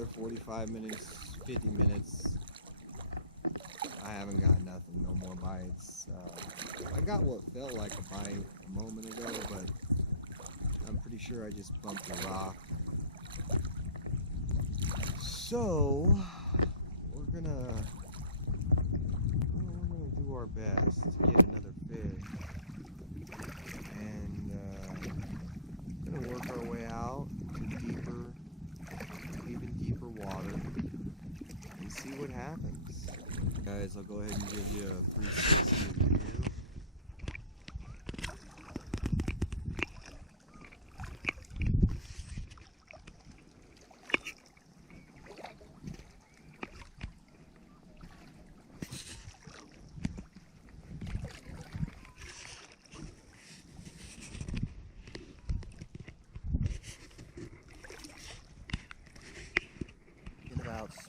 another 45 minutes, 50 minutes. I haven't got nothing, no more bites. I got what felt like a bite a moment ago, but I'm pretty sure I just bumped a rock. So we're gonna do our best to get another fish, and gonna work our way out to deeper, even deeper water, and see what happens. Guys, I'll go ahead and give you a 360 view.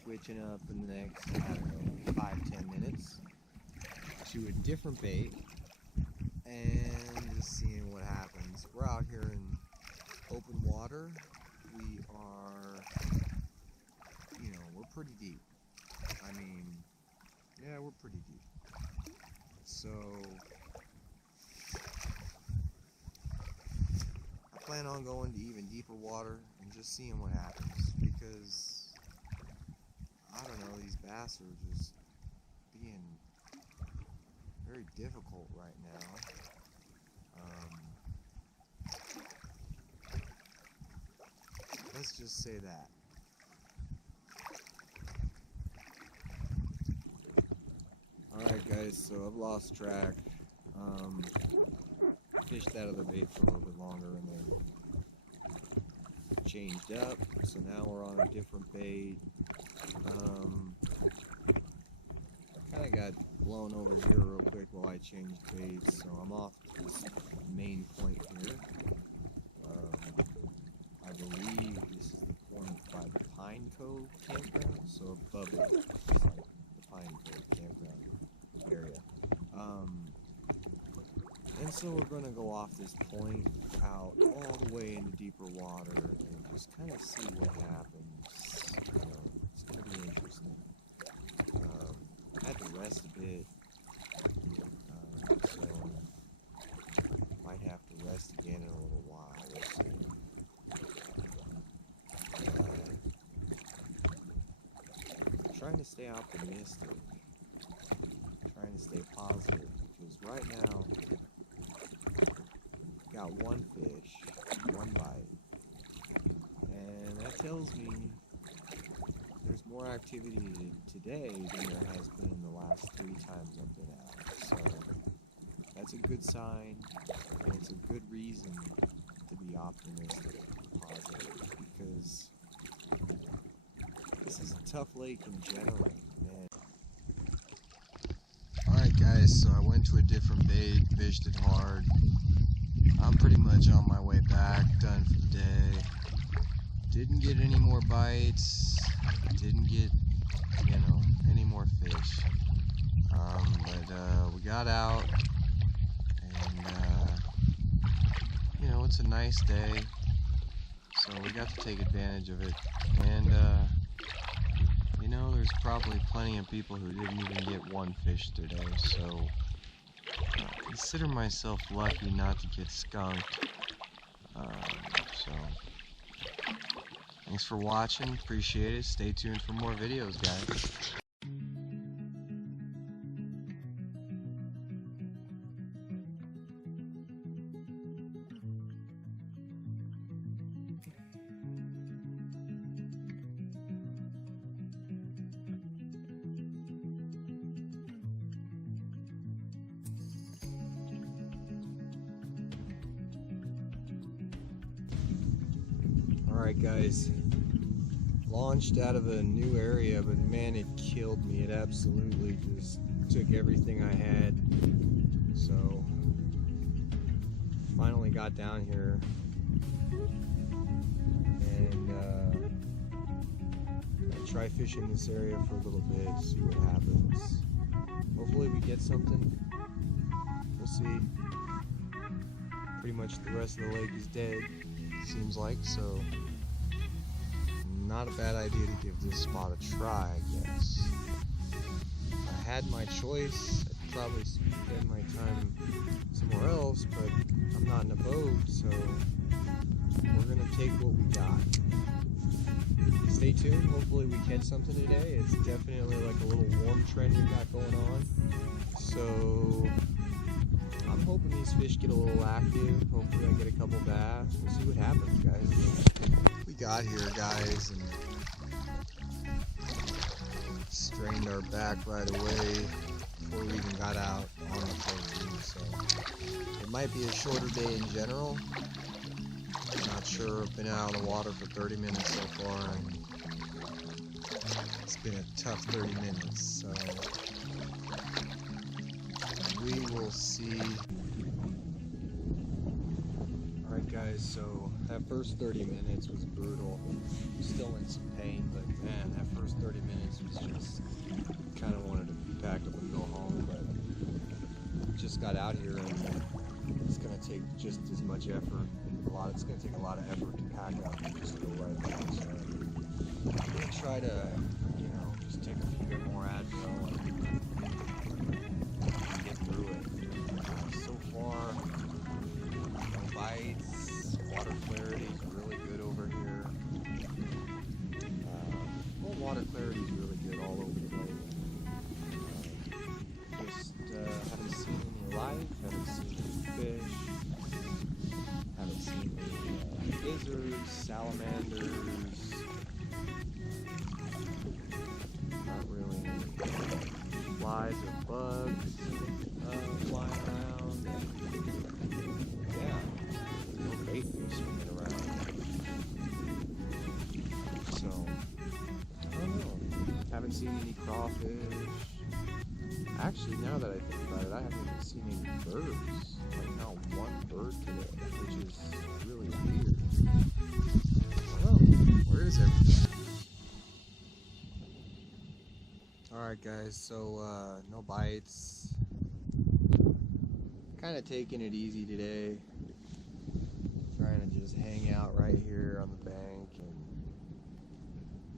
Switching up in the next, I don't know, 5-10 minutes to a different bait and just seeing what happens. We're out here in open water. We are, you know, we're pretty deep. I mean, yeah, we're pretty deep. So I plan on going to even deeper water and just seeing what happens, because I don't know, these bass are just being very difficult right now. Let's just say that. Alright guys, so I've lost track. Fished out of the bait for a little bit longer and then changed up. So now we're on a different bait. Kind of got blown over here real quick while I changed baits, so I'm off this main point here. I believe this is the point by the Pine Cove campground, so above it is like the Pine Cove campground area. And so we're going to go off this point out all the way into deeper water and just kind of see what happens. You know, it's going to be interesting. I had to rest a bit, so might have to rest again in a little while. We'll see. Trying to stay optimistic, trying to stay positive, because right now got one fish, one bite, and that tells me there's more activity today than there has been in the last 3 times I've been out. So that's a good sign, and it's a good reason to be optimistic and positive, because this is a tough lake in general, man. Alright guys, so I went to a different bait, fished it hard. I'm pretty much on my way back, done for the day. Didn't get any more bites, didn't get, you know, any more fish. But we got out, and you know, it's a nice day, so we got to take advantage of it. And you know, there's probably plenty of people who didn't even get one fish today, so consider myself lucky not to get skunked. So thanks for watching, appreciate it. Stay tuned for more videos, guys. Alright guys, launched out of a new area, but man, it killed me. It absolutely just took everything I had. So finally got down here, and I'll try fishing this area for a little bit, see what happens. Hopefully we get something. We'll see. Pretty much the rest of the lake is dead, seems like, so not a bad idea to give this spot a try, I guess. If I had my choice, I'd probably spend my time somewhere else, but I'm not in a boat, so we're gonna take what we got. Stay tuned, hopefully we catch something today. It's definitely like a little warm trend we got going on. So I'm hoping these fish get a little active. Hopefully I get a couple bass. We'll see what happens, guys. We got here, guys, and strained our back right away before we even got out on the 14. So it might be a shorter day in general. I'm not sure. I've been out on the water for 30 minutes so far, and it's been a tough 30 minutes. So we will see. Alright guys, so that first 30 minutes was brutal. I'm still in some pain, but man, that first 30 minutes was just, kind of wanted to pack up and go home, but just got out here and it's going to take just as much effort. It's going to take a lot of effort to pack up and just go right back. So I'm going to try to, just take a few bit more Advil and get through it. So far, no bites. Water clarity is really good over here. Well, water clarity is really good all over the lake. Just haven't seen any life, haven't seen any fish. Haven't seen any lizards, salamanders, not really any flies or bugs flying around. Yeah, no bait fish swimming around. So, I don't know. Haven't seen any crawfish. Actually, now that I think about it, I haven't even seen any birds. Like, not one bird today, which is really weird. Well, where is everything? Alright guys, so no bites. Kind of taking it easy today. Trying to just hang out right here on the bank and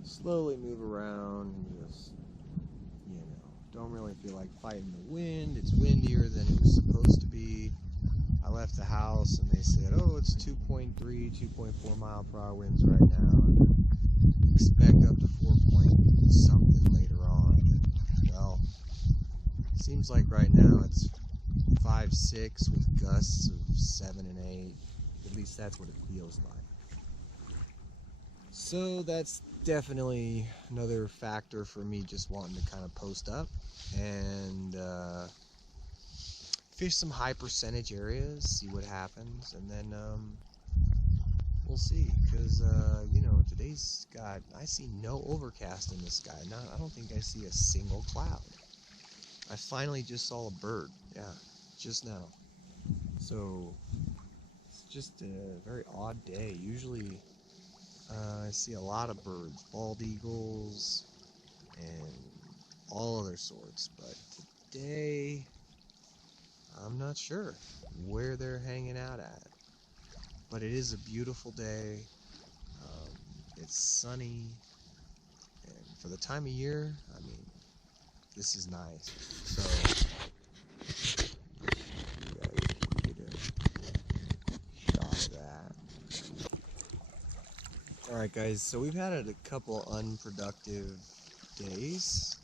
slowly move around and just, don't really feel like fighting the wind. It's windier than it was supposed to be. I left the house and they said, oh, it's 2.3, 2.4 mile per hour winds right now. Expect up to 4 point something later on. Well, seems like right now it's 5, 6 with gusts of 7 and 8. At least that's what it feels like. So that's definitely another factor for me just wanting to kind of post up and fish some high percentage areas, see what happens, and then we'll see, because today's I see no overcast in the sky. I don't think I see a single cloud. I finally just saw a bird, just now. So it's just a very odd day. Usually I see a lot of birds, bald eagles and all other sorts, but today I'm not sure where they're hanging out at. But it is a beautiful day. It's sunny, and for the time of year, I mean, this is nice. So you guys can get a shot of that. Alright guys, so we've had a couple unproductive days,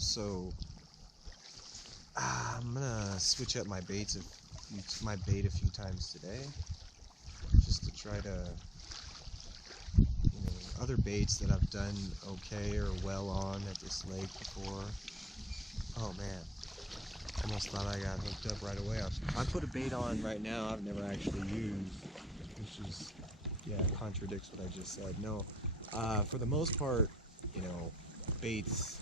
so I'm gonna switch up my bait a few times today, just to try to, other baits that I've done okay or well on at this lake before. Oh man, almost thought I got hooked up right away. I put a bait on right now I've never actually used, which is, contradicts what I just said. No, for the most part, baits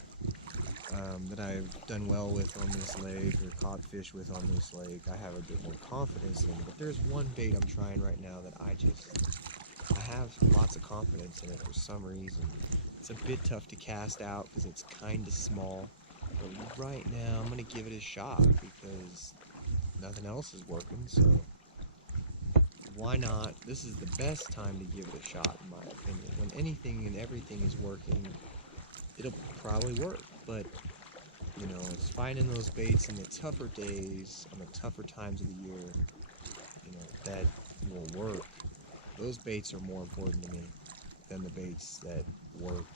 that I've done well with on this lake or caught fish with on this lake, I have a bit more confidence in. But there's one bait I'm trying right now that I have lots of confidence in it for some reason. It's a bit tough to cast out because it's kind of small, but right now I'm going to give it a shot because nothing else is working, so why not? This is the best time to give it a shot, in my opinion. When anything and everything is working, it'll probably work. But, you know, it's finding those baits in the tougher days, on the tougher times of the year, you know, that will work. Those baits are more important to me than the baits that work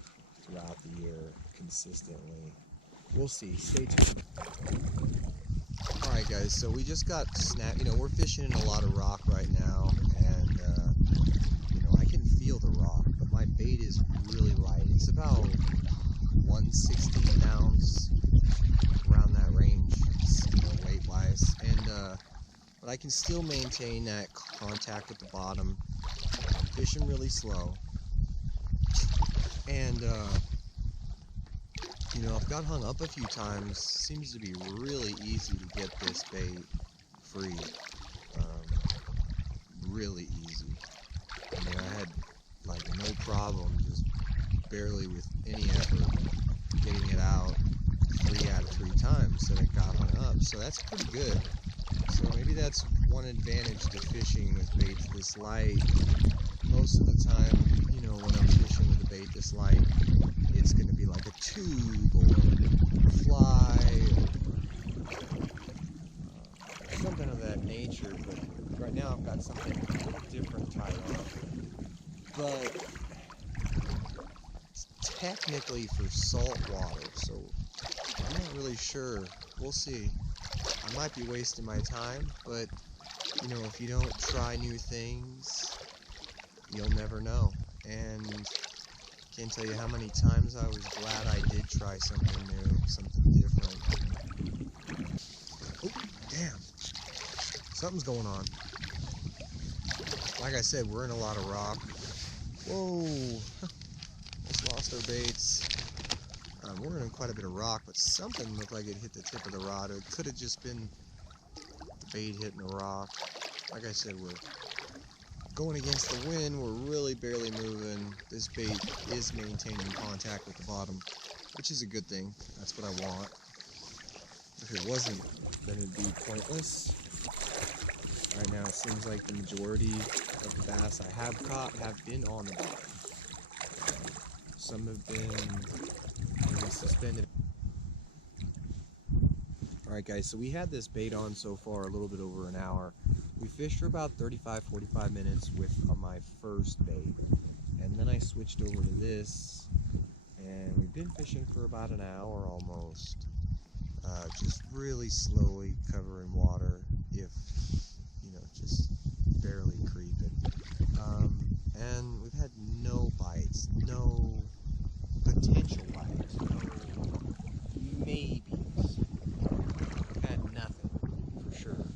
throughout the year consistently. We'll see. Stay tuned. Alright guys, so we just got snapped. You know, we're fishing in a lot of rock right now, and you know, I can feel the rock, but my bait is really light. It's about 116 pounds, around that range, you know, weight wise, and but I can still maintain that contact at the bottom. I'm fishing really slow, and you know, I've got hung up a few times. Seems to be really easy to get this bait free. Really easy. I mean, I had like no problem, just barely with any effort, getting it out 3 out of 3 times that it got hung up. So that's pretty good. So maybe that's one advantage to fishing with baits this light. Most of the time, you know, when I'm fishing with a bait this light, it's going to be like a tube or a fly or something of that nature. But right now I've got something a little different tied on. But it's technically for salt water, so I'm not really sure. We'll see. I might be wasting my time, but you know, if you don't try new things, you'll never know. And can't tell you how many times I was glad I did try something new, something different. Oh, damn. Something's going on. Like I said, we're in a lot of rock. Whoa. Almost lost our baits. We're in quite a bit of rock, but something looked like it hit the tip of the rod. It could have just been the bait hitting the rock. Like I said, we're going against the wind. We're really barely moving. This bait is maintaining contact with the bottom, which is a good thing. That's what I want. If it wasn't, then it'd be pointless. Right now it seems like the majority of the bass I have caught have been on the bottom. Some have been suspended. Alright guys, so we had this bait on so far a little bit over an hour. We fished for about 35-45 minutes with my first bait, and then I switched over to this, and we've been fishing for about an hour almost, just really slowly covering water, if you know, just barely creeping, and we've had no bites, no potential bites, no maybes. We've had nothing for sure.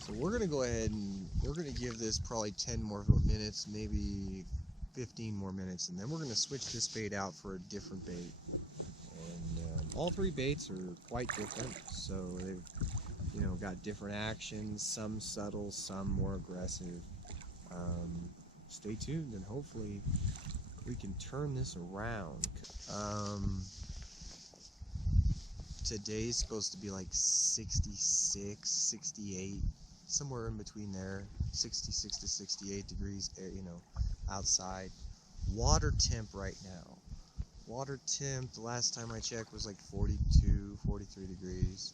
So we're going to go ahead and we're going to give this probably 10 more minutes, maybe 15 more minutes, and then we're going to switch this bait out for a different bait. And all 3 baits are quite different, so they've, you know, got different actions, some subtle, some more aggressive. Stay tuned, and hopefully we can turn this around. Today's supposed to be like 66, 68, somewhere in between there, 66 to 68 degrees, you know, outside. Water temp right now. Water temp, the last time I checked, was like 42, 43 degrees.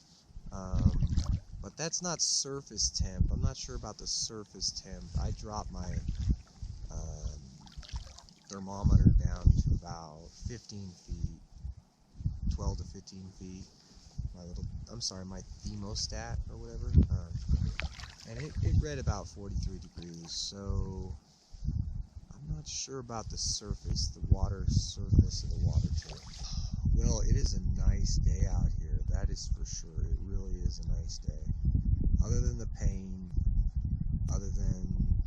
But that's not surface temp. I'm not sure about the surface temp. I dropped my thermometer down to about 15 feet, 12 to 15 feet. My thermostat or whatever, and it read about 43 degrees, so I'm not sure about the surface, the water surface of the water temp. Well, it is a nice day out here, that is for sure. It really is a nice day. Other than the pain, other than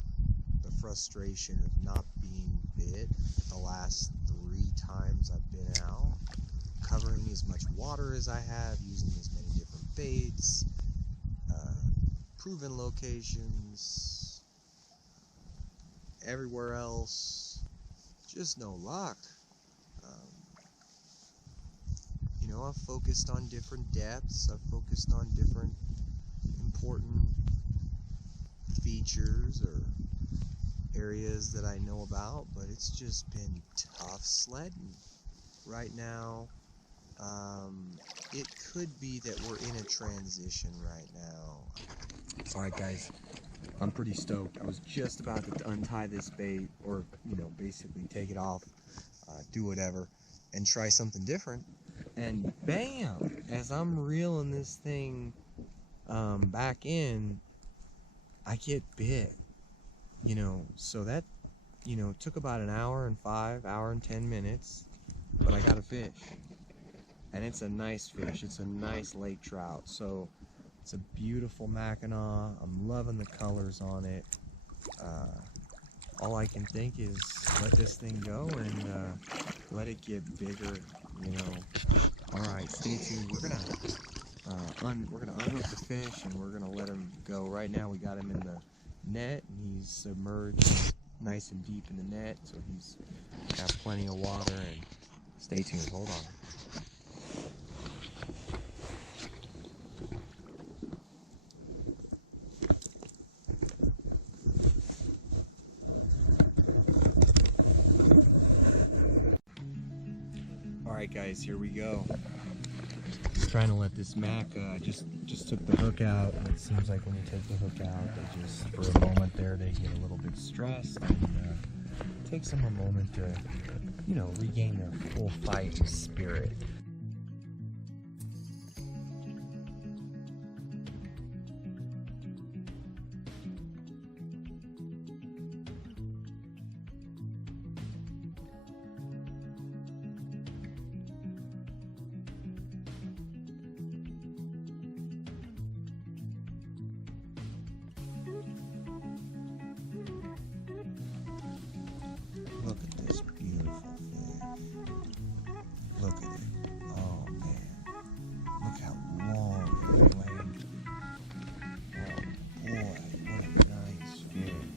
the frustration of not being bit the last 3 times I've been out, covering as much water as I have, using as many different baits, proven locations, everywhere else, just no luck. You know, I've focused on different depths, I've focused on different important features or areas that I know about, but it's just been tough sledding. Right now, it could be that we're in a transition right now. Alright guys, I'm pretty stoked. I was just about to untie this bait, or, you know, basically take it off, do whatever, and try something different. And bam! As I'm reeling this thing back in, I get bit. You know, so that, you know, took about an hour and 10 minutes, but I got a fish. And it's a nice fish. It's a nice lake trout. So it's a beautiful Mackinaw. I'm loving the colors on it. All I can think is let this thing go and let it get bigger, you know. All right, stay tuned. We're gonna unhook the fish and we're gonna let him go. Right now we got him in the net and he's submerged nice and deep in the net, so he's got plenty of water. And stay tuned. Hold on. Alright guys, here we go. Just trying to let this Mac, just took the hook out. It seems like when you take the hook out, they just, for a moment there, they get a little bit stressed, and it takes them a moment to, you know, regain their full fighting spirit. Look at this beautiful fish. Look at it. Oh man. Look how long it went. Oh boy, what a nice fish.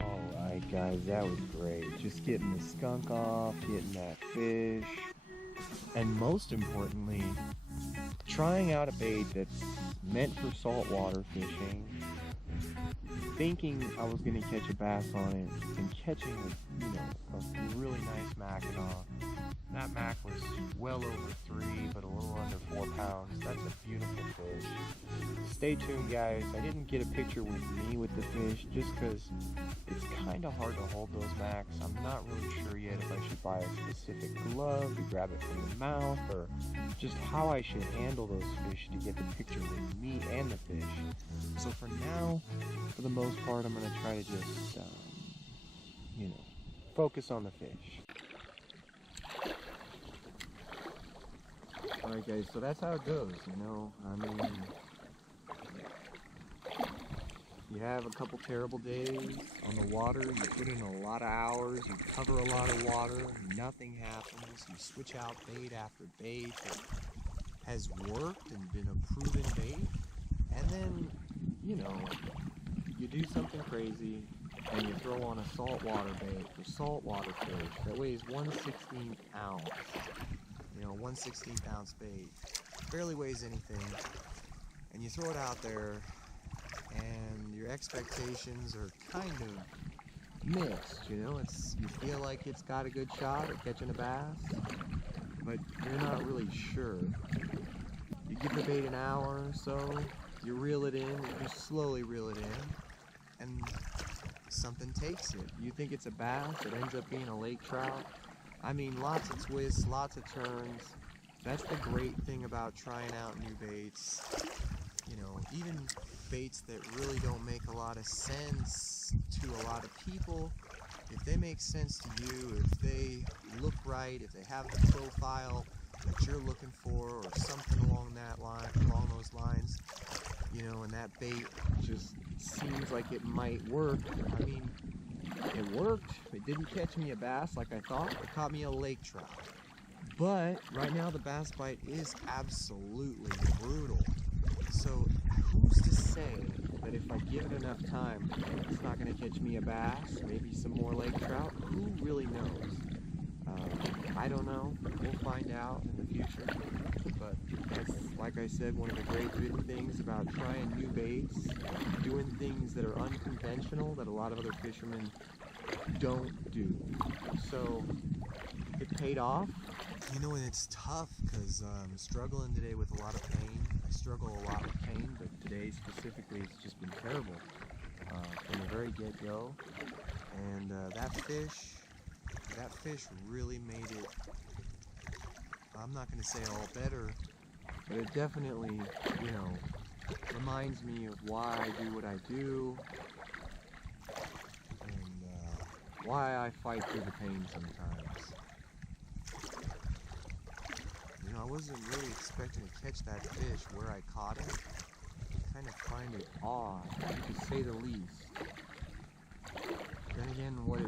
Alright guys, that was great. Just getting the skunk off, getting that fish, and most importantly, trying out a bait that's meant for saltwater fishing, thinking I was going to catch a bass on it, and catching a really nice Mackinaw. That Mac was well over 3, but a little under 4 pounds. That's a beautiful fish. Stay tuned guys. I didn't get a picture with me with the fish just because it's kind of hard to hold those Macs. I'm not really sure yet if I should buy a specific glove to grab it from the mouth, or just how I should handle those fish to get the picture with me and the fish. So for now, for the most part, I'm going to try to just, focus on the fish. Alright guys, so that's how it goes, I mean, you have a couple terrible days on the water, you put in a lot of hours, you cover a lot of water, nothing happens, you switch out bait after bait, has worked and been a proven bait, and then, you know, you do something crazy and you throw on a saltwater bait for saltwater fish that weighs 1/16 ounce. You know, 1/16 ounce bait. Barely weighs anything. And you throw it out there and your expectations are kind of mixed, you know? You feel like it's got a good shot at catching a bass, but you're not really sure. You give the bait an hour or so, you reel it in, you slowly reel it in, and something takes it. You think it's a bass, it ends up being a lake trout. I mean, lots of twists, lots of turns. That's the great thing about trying out new baits. You know, even baits that really don't make a lot of sense to a lot of people, if they make sense to you, if they look right, if they have the profile that you're looking for, or something along those lines, you know, and that bait just seems like it might work. I mean, it worked. It didn't catch me a bass like I thought. It caught me a lake trout. But right now the bass bite is absolutely brutal. So who's to say that if I give it enough time, it's not going to catch me a bass, maybe some more lake trout? Who really knows? I don't know. We'll find out in the future. But that's, like I said, one of the great things about trying new baits, doing things that are unconventional that a lot of other fishermen don't do. So it paid off. You know, and it's tough because I'm struggling today with a lot of pain. I struggle a lot with pain, but today specifically it's just been terrible from the very get-go. And that fish really made it, I'm not going to say all better, but it definitely, you know, reminds me of why I do what I do, and why I fight through the pain sometimes. You know, I wasn't really expecting to catch that fish where I caught it. I kind of find it odd, to say the least. Then again, what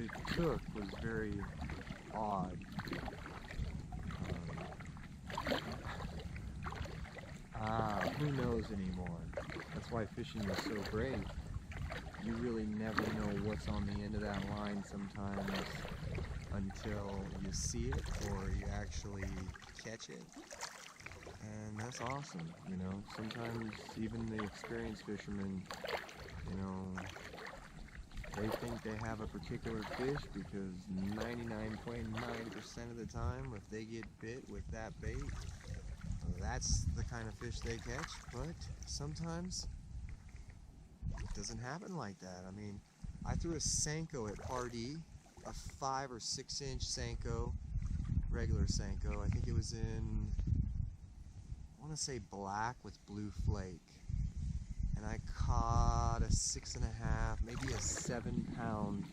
it took was very odd. Who knows anymore? That's why fishing is so great. You really never know what's on the end of that line sometimes until you see it or you actually catch it. And that's awesome, you know. Sometimes even the experienced fishermen, you know, they think they have a particular fish because 99.9% of the time, if they get bit with that bait, that's the kind of fish they catch. But sometimes it doesn't happen like that. I mean, I threw a Senko at Pardee, a 5 or 6 inch Senko, regular Senko. I think it was in, I want to say black with blue flake. And I caught a 6.5, maybe a 7-pound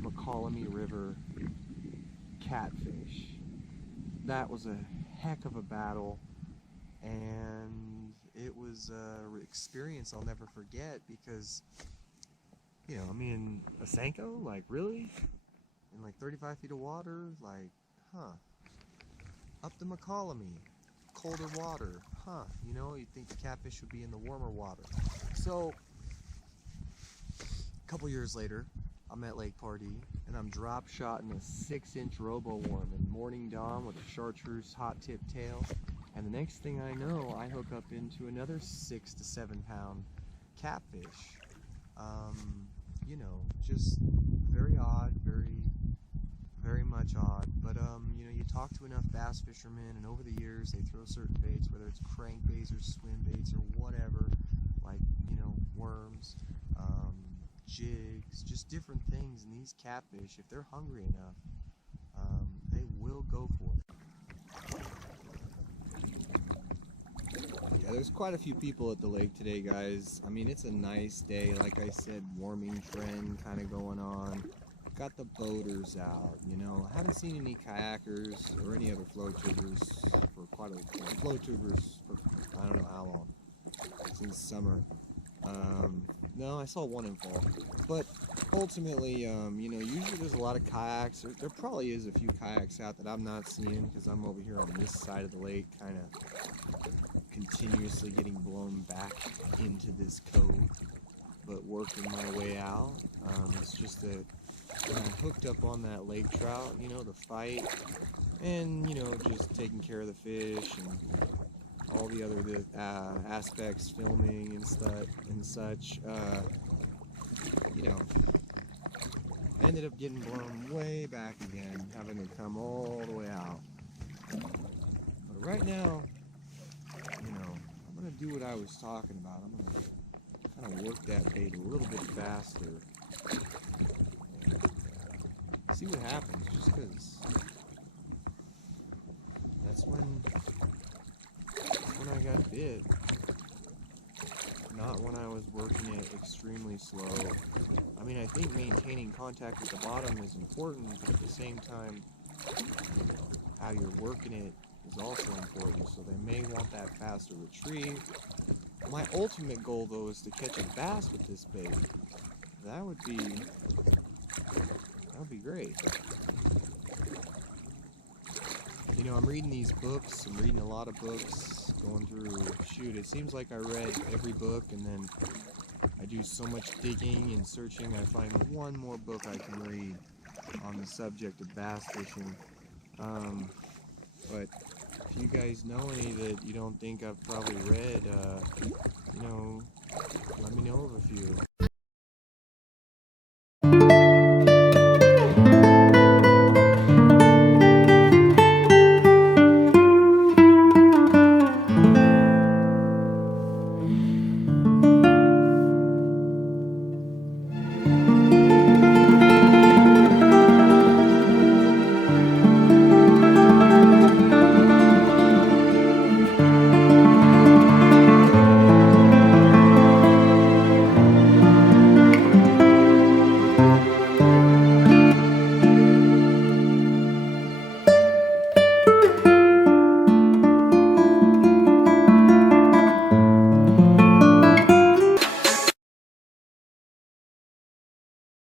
McCallamy River catfish. That was a heck of a battle, and it was an experience I'll never forget because, you know, I mean, a Senko, like, really? In like 35 feet of water? Like, huh. Up the McCallamy. Colder water, huh? You know, you'd think the catfish would be in the warmer water. So, a couple years later, I'm at Lake Pardee, and I'm drop shotting a 6-inch robo-worm in morning dawn with a chartreuse hot tip tail, and the next thing I know, I hook up into another 6 to 7 pound catfish. You know, just very odd, very much odd, but you know, you talk to enough bass fishermen, and over the years they throw certain baits, whether it's crankbaits or swim baits or whatever, like, you know, worms, jigs, just different things, and these catfish, if they're hungry enough, they will go for it. Yeah, there's quite a few people at the lake today, guys. I mean, it's a nice day, like I said, warming trend kind of going on. Got the boaters out, you know. I haven't seen any kayakers or any other flow tubers for quite a while. Flow tubers for I don't know how long, since summer. No, I saw one in fall. But ultimately, you know, usually there's a lot of kayaks. There probably is a few kayaks out that I'm not seeing because I'm over here on this side of the lake, kind of continuously getting blown back into this cove, but working my way out. It's just that when I hooked up on that lake trout, you know, the fight, and, you know, just taking care of the fish and all the other aspects, filming and such, you know, I ended up getting blown way back again, having to come all the way out. But right now, you know, I'm gonna do what I was talking about. I'm gonna kind of work that bait a little bit faster and see what happens, just because that's when I got bit, not when I was working it extremely slow. I mean, I think maintaining contact with the bottom is important, but at the same time, you know, how you're working it is also important, so they may want that faster retrieve. My ultimate goal, though, is to catch a bass with this bait. That would be great. You know, I'm reading these books, I'm reading a lot of books, going through, shoot, it seems like I read every book, and then I do so much digging and searching, I find one more book I can read on the subject of bass fishing. But if you guys know any that you don't think I've probably read, you know,